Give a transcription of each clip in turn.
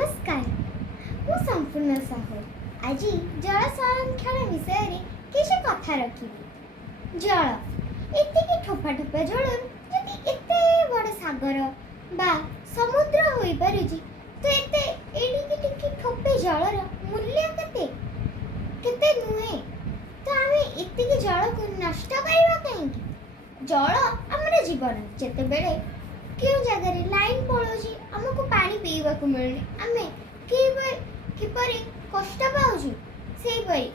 नमस्कार मु संपूर्ण साहू आज जल संरक्षण विषय रे किसी कथा रखी जल एतिकी ठोपा ठोपा जल जदि एते बड़ सागर बा समुद्र होई पारुची तो एते एडिकी टिकी ठोपे जलर मूल्य केते केते नुहे तो आमे एतिकी जल को नष्ट करबा काहेकि जल हमर जीवन जेते बेले क्यों जगह लाइन पड़ोजी आमको पानी पीवा को मिलने आमे किपरि कष्ट पाउछु सेही परि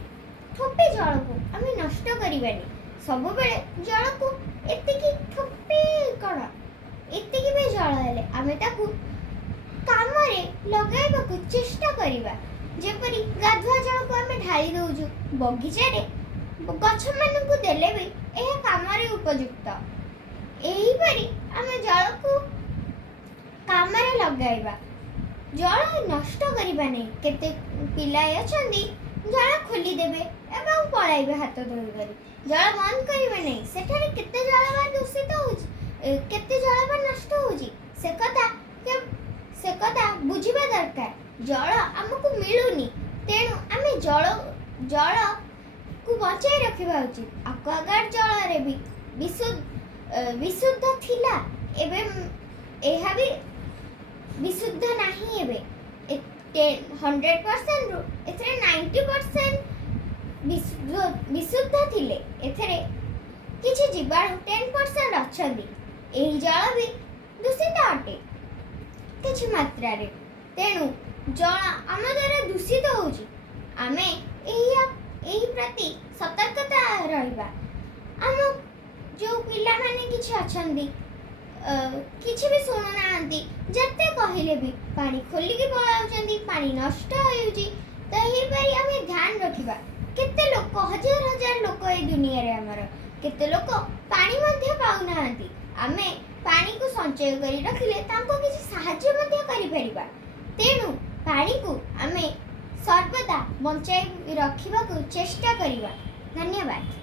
ठोपे जल को आमे नष्ट करिबानी सब बेले जल को एतिकी ठोपे कण एतिकी बे जल हेले आमे ताकू काम रे लगाइबा को चेष्टा करिबा जेपरि गाधुआ जल को आमे ढाली दउछु बगीचा रे गछ मन को देले भी एहा काम रे उपयुक्त एही परि आमे जल को काम रे लगाइबा जल नष्ट करिबा नै केते पिलाय अछंदी जल खोली देबे एवं पळाइबे हाथ धोई करी जल बंद करिबे नै सेठारे केते जल बा दूषित होउची केते जल बा नष्ट होउची से कथा बुझिबा दरकार जल हमकु मिलुनी तेनु आमे जल को बचाई रखिबा उचित एक्वागार्ड जल रे भी विशुद्ध थिला एबे एहा भी विशुद्ध नहीं एबे 100% रु एथरे 90% विशुद्ध थिले एथरे किछि जीवाणु 10% अछंदी एही जल भी दूषित अटे किछि मात्रा रे तेनु जल आम द्वारा दूषित होउची आमे एही प्रति सतर्कता रहिबा आम जो पिला माने किछि अछंदी किछि भी सुनु नांती जत्ते कहिले भी पानी खोली के पळाउचंदी पानी नष्ट होउची त एही परि आमे ध्यान रखिबा केते लोक हजार हजार लोक ए दुनिया रे हमर केते लोक पानी मध्ये पाउ नांती आमे पानी को संचय करी रखिले तांको किछि सहाय्य मध्ये करि परिबा तेनु पानी को आमे सर्वदा बंचाई रखिबा को चेष्टा करिबा धन्यवाद।